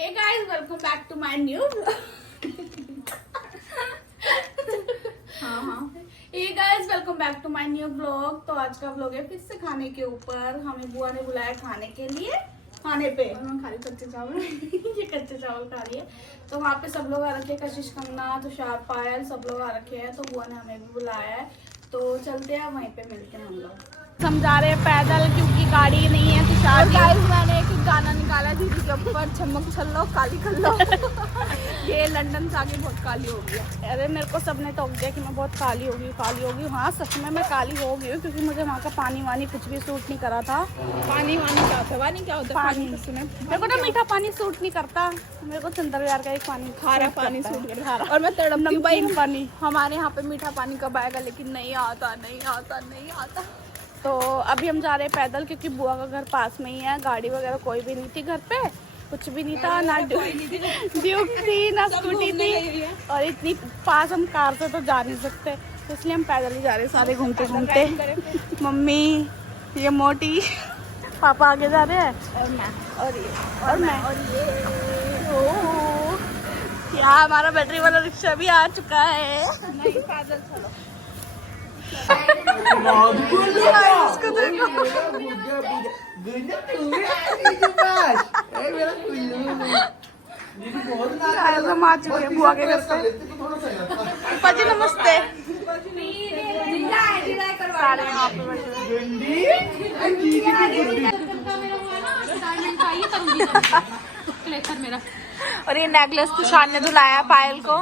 Hey guys, welcome back to my new Hey guys, welcome back to my new vlog। तो आज का vlog है फिर से खाने के ऊपर। हमें बुआ ने बुलाया खाने के लिए, खाने पे हम खा रहे कच्चे चावल ये कच्चे चावल खा रही है। तो वहाँ पे सब लोग आ रखे हैं, कशिश, कंगना, तुषार, पायल, सब लोग आ रखे हैं। तो बुआ ने हमें भी बुलाया है, तो चलते हैं वहीं पे मिलते हैं हम लोग। हम जा रहे हैं पैदल क्योंकि गाड़ी नहीं है। तुषार गाइस मैंने एक गाना निकाला दीदी के ऊपर, चमक छल्लो काली खल्लो ये लंदन से आके बहुत काली हो गई। अरे मेरे को सबने टोक दिया कि मैं बहुत काली होगी। हाँ सच में मैं काली हो गई हूँ क्योंकि मुझे वहाँ का पानी वानी कुछ भी सूट नहीं करा था। पानी वानी क्या होता है? पानी क्या होता है? पानी मेरे को ना मीठा पानी सूट नहीं करता। मेरे को चंद्र यार का एक पानी खारा पानी सूट करता है। और मैं तड़पती हूँ भाई पानी। हमारे यहाँ पे मीठा पानी कब आएगा, लेकिन नहीं आता। तो अभी हम जा रहे हैं पैदल क्योंकि बुआ का घर पास में ही है। गाड़ी वगैरह कोई भी नहीं थी घर पे, कुछ भी नहीं था, ना ड्यूक थी ना स्कूटी थी, और इतनी पास हम कार से तो जा नहीं सकते, तो इसलिए हम पैदल ही जा रहे हैं सारे घूमते घूमते। मम्मी ये मोटी, पापा आगे जा रहे हैं और मैं क्या हमारा बैटरी वाला रिक्शा भी आ चुका है। नहीं पैदल चलो। हम आ चुके हैं बुआ के घर पे। पाजी नमस्ते। सारे यहाँ पे बैठे। और ये नेकलेस तुषार ने धुलाया पायल को,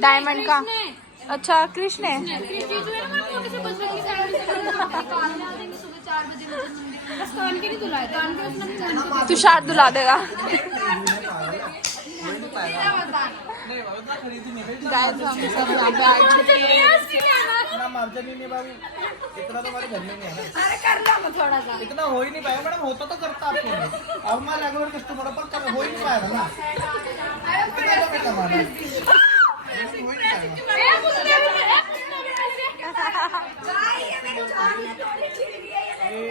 डायमंड का। अच्छा कृष्ण है। तुषार धुला देगा। इतना तो हमारे घर में नहीं है। अरे कर लो थोड़ा सा। इतना हो ही नहीं पाएगा मैडम, होता तो करता आपको। अब हमारे रेगुलर कस्टमर पर हो ही नहीं पाएगा ना। इतना तो मैं कमाना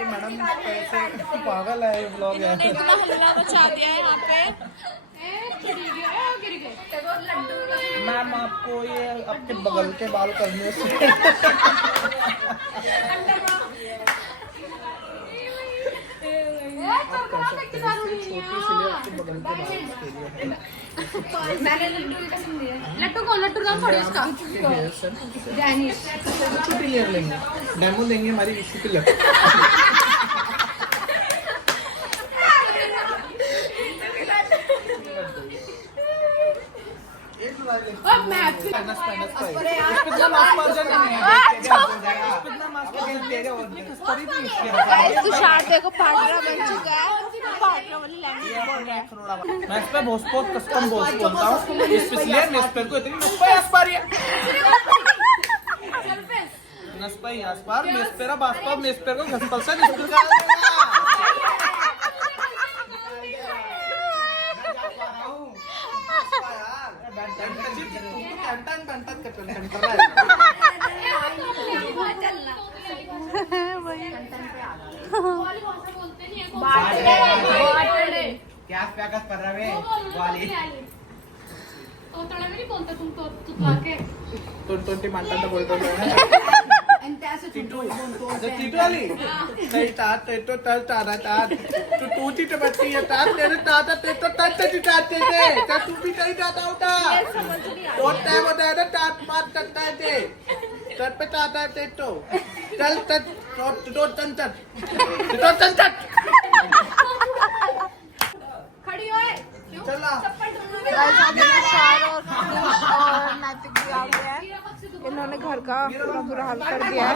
मैडम, कैसे पागल है ये ब्लॉग है। इतना हल्ला मचा दिया है यहाँ पे। मैम आपको ये आपके बगल के बाल करने से छोटी सी आपके बगल के बाल लट्टू कौन? लट्टू नाम थोड़ी उसका छुट्टी ले लेंगे, डेमो देंगे हमारी इशू के लग। तुषार देखो पार्टनर बन चुका है। पार्टनर वाली लैंग्वेज मैं इस पे बहुत कस्टम बोलता हूँ, इसलिए नेस्पर को इतनी नस्पा आसपार है। नस्पा ही आसपार नेस्पेरा बासपार नेस्पर को घसपल से निकाल देगा। क्या पैकअप कर रहा है वाली तो तड़ा में नहीं बोलते तुम तो आके तो मानता बोलते हो टीटू वाली नहीं तार तो तल तारा तार तो तू टी टबट्टी है तार तेरे ताता ते तो तत्ते टिटाते थे तू भी कहीं जाता उठा तो टाइम होता है ना तात मार तत्ता है ते तत पे ताता है ते तो चल तत तो तंचट खड़ी होए चला और नैतिक भी आ गया है। इन्होंने घर का पूरा बुरा हाल कर दिया है।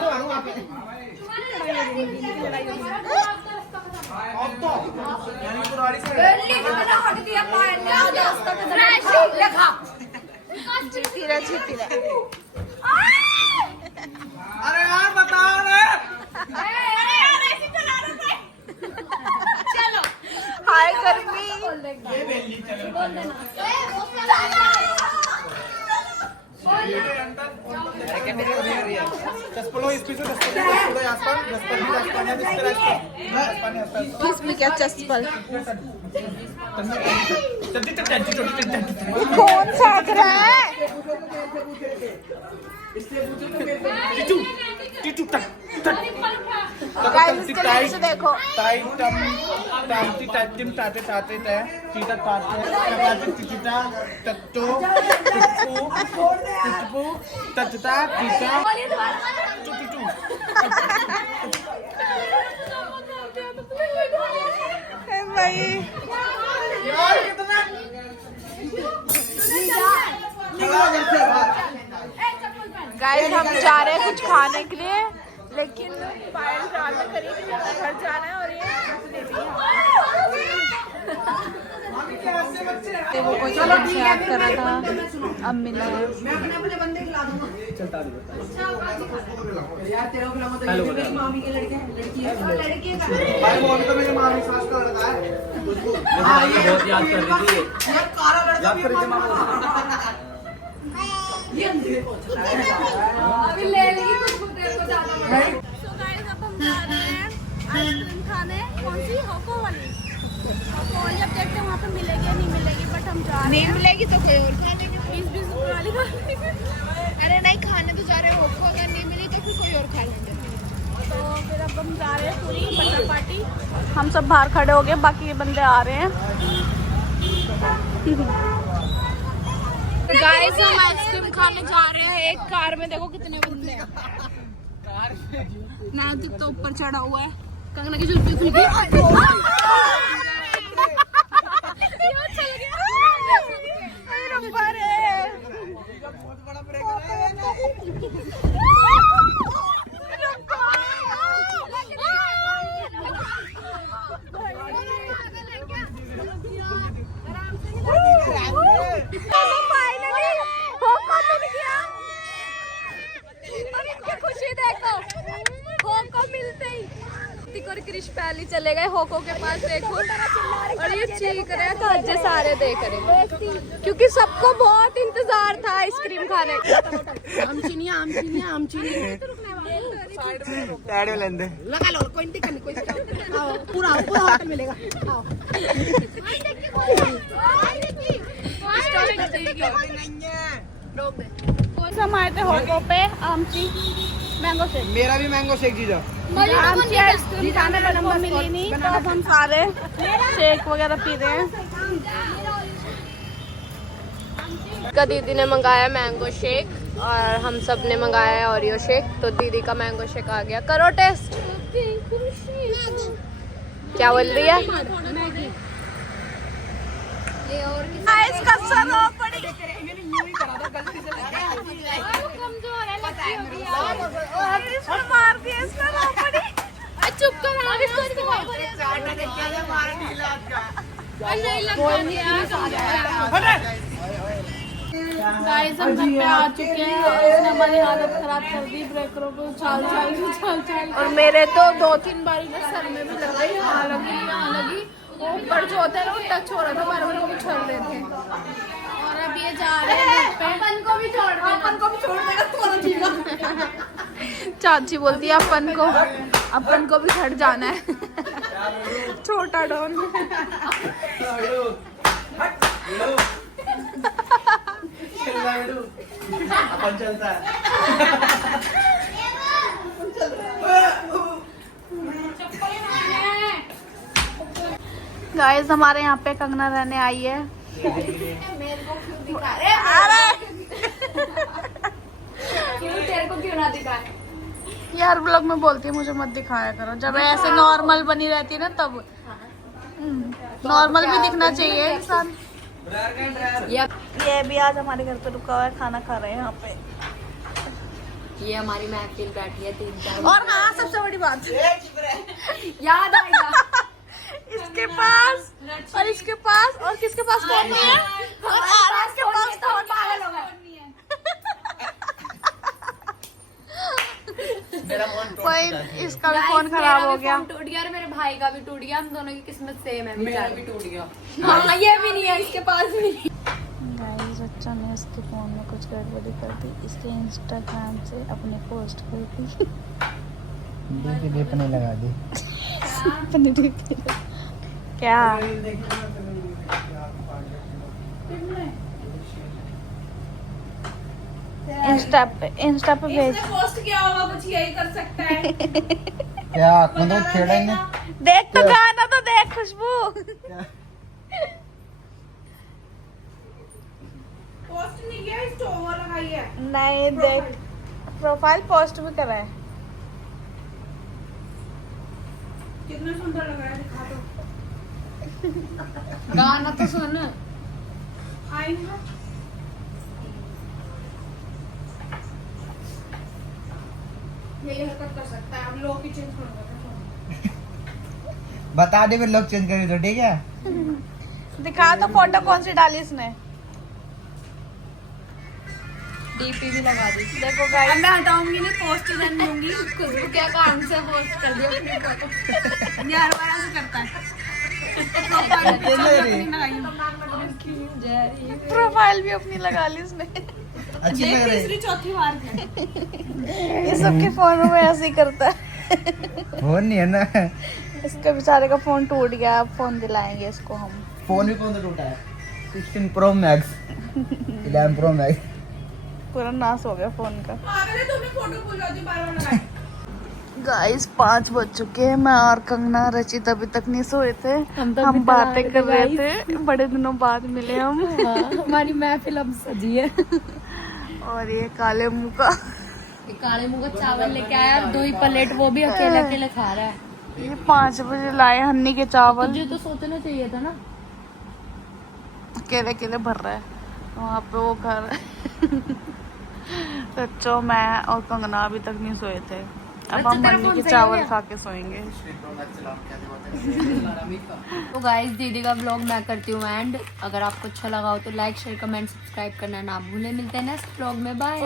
जीती रहे। अरे यार बताओ रे। चलो हाय गर्मी। किसमें क्या चस्पल कौन फेंक रहा है? गाइस इसको नीचे देखो। भाई गाइस हम जा रहे हैं कुछ खाने के लिए, लेकिन पायल चाल में करी कि घर जाना है और ये वो कोई चैट कर रहा था, अब मिला है। मैं अपने अपने बंदे खिला दूंगा। यार तेरे को मेरी मामी के लड़के लड़की है भाई, वो भी तो मेरी मामी सास का लड़का है। हां ये बहुत याद कर रही थी, ये काला लड़का याद कर रही थी मामी। ये अंधे को चला है अभी ले लेगी कुछ देर को ज्यादा। सो गाइस अब हम जा रहे हैं आइसक्रीम खाने। कौन सी? होको वाली। होको वाली अब देखते हैं वहाँ पे मिलेगी या नहीं मिलेगी, बट हम जा रहे हैं। नहीं मिलेगी तो कोई और खा लेंगे। 20-20 रुपए वाली खा लेंगे। अरे नहीं खाने तो जा रहे हैं होको, अगर नहीं मिली तो फिर कोई और खा लेंगे। तो फिर अब हम जा रहे हैं पूरी बच्चा पार्टी। हम सब बाहर खड़े हो गए, बाकी ये बंदे आ रहे हैं। गाइस हम आइसक्रीम खाने जा रहे हैं। एक कार में देखो कितने बंदे हैं। नाजुक तो ऊपर चढ़ा हुआ है, कंगना की जुल्फी खुल गई। क्रिश पहले चले गए होको के पास, देखो और ये चीख रहे हैं, तो अज्जे सारे देख रहे हैं क्योंकि सबको बहुत इंतजार था आइसक्रीम खाने का। आम चीनी लगा लो, कोई दिक्कत नहीं, कोई पूरा होटल मिलेगा। हम आए थे होको पे आमची मैंगो शेक। मेरा भी मैंगो शेक जीजा। आमची आइसक्रीम खाने का नंबर मिली नहीं, तो अब हम सारे शेक वगैरह पी रहे हैं। का दीदी ने मंगाया मैंगो शेक और हम सब ने मंगाया है ओरियो शेक। तो दीदी का मैंगो शेक आ गया, करो टेस्ट। क्या बोल रही है? इसका सर पड़ी मार दिया, इसका पड़ी। चुप कर गाइस हम घर पे आ चुके हैं। इसने हमारी हालत खराब कर दी, ब्रेकरों को चाल और मेरे तो 2-3 बार सर में भी लग गई। यहाँ लगी ऊपर जो होता है ना वो टच हो रहा था, बार बार वो भी छोड़ रहे थे। और अब ये जा रहे हैं घर पे। अपन को भी छोड़ देगा तो चाची बोलती है अपन को भी घर जाना है। छोटा डॉन अपन चलता है। गाइस हमारे यहाँ पे कंगना रहने आई है। मेरे को क्यों दिखा रहे? तेरे को क्यों ना दिखाए? यार ब्लॉग में बोलती है मुझे मत दिखाया करो, जब ऐसे नॉर्मल बनी रहती है ना तब। नॉर्मल भी दिखना चाहिए इंसान। ये भी आज हमारे घर पे रुका हुआ है, खाना खा रहे हैं यहाँ पे। ये हमारी महफिल बैठी है 3-4। और हाँ सबसे बड़ी बात याद आएगा इसके पास और इसके पास और किसके पास फोन नहीं है, और आरएस के पास फोन पागल हो गए। कोई इसका भी फोन खराब हो गया, टूट गया और मेरे भाई का भी टूट गया। हम दोनों की किस्मत सेम है। मेरा भी टूट गया। हाँ ये भी नहीं है, इसके पास भी नहीं। रच्चा ने उसके फ़ोन में कुछ गड़बड़ी कर दी, इसलिए इंस्टाग्राम से अपनी पोस्ट कर दी। डीपी नहीं लगा दी। अपनी डीपी क्या? इंस्टा पे भेज। पोस्ट किया होगा, कुछ यही कर सकता है। क्या मतलब खेलेंगे? देख तो गाना तो देख खुशबू। पोस्ट नहीं किया, स्टोर लगाई है। नहीं देख, प्रोफाइल पोस्ट भी करा है। कितना सुंदर लग रहा है, दिखा दो। गाना तो सुन। आई है यही हरकत कर सकता है। अब लोग ही चेंज करूंगा। बता दे फिर लोग चेंज करें तो ठीक है। दिखा तो फोटो कौन सी डाली इसने। डीपी भी लगा दी। देखो गाइस, मैं हटाऊंगी नहीं, पोस्ट रहने दूंगी। खुशबू क्या काम से पोस्ट कर दिया अपनी फोटो। ये हर बार ऐसे करता है। प्रोफाइल भी अपनी लगा ली उसने। अच्छी ये लग रही तीसरी चौथी बार है। ये सबके फोन में ऐसे ही करता है। फोन नहीं है ना। इसका बेचारे का फोन टूट गया, अब फोन दिलाएंगे इसको हम। फोन भी कौन सा टूटा है? 16 Pro Max 11 Pro Max। पूरा नाश हो गया फोन का। पागल है, तुम्हें फोटो भूल जाती बार-बार लगाए। गाइस 5 बज चुके हैं। मैं और कंगना रचित अभी तक नहीं सोए थे। हम बातें कर रहे थे, बड़े दिनों बाद मिले हम। हमारी महफिल अब सजी है। और ये काले मुंह का, ये काले मुंह का चावल लेके आया, 2 ही प्लेट, वो भी अकेले अकेले खा रहा है। ये 5 बजे लाए हन्नी के चावल। तुझे तो सोचना चाहिए था ना। अकेले अकेले भर रहा है वहाँ पे वो घर। बच्चों, मैं और कंगना अभी तक नहीं सोए थे। अब हम हन्नी के चावल खा के सोएंगे। तो गाइस दीदी का ब्लॉग मैं करती हूँ एंड। अगर आपको अच्छा लगा हो तो लाइक शेयर कमेंट सब्सक्राइब करना ना भूलें। मिलते हैं नेक्स्ट ब्लॉग में, बाय।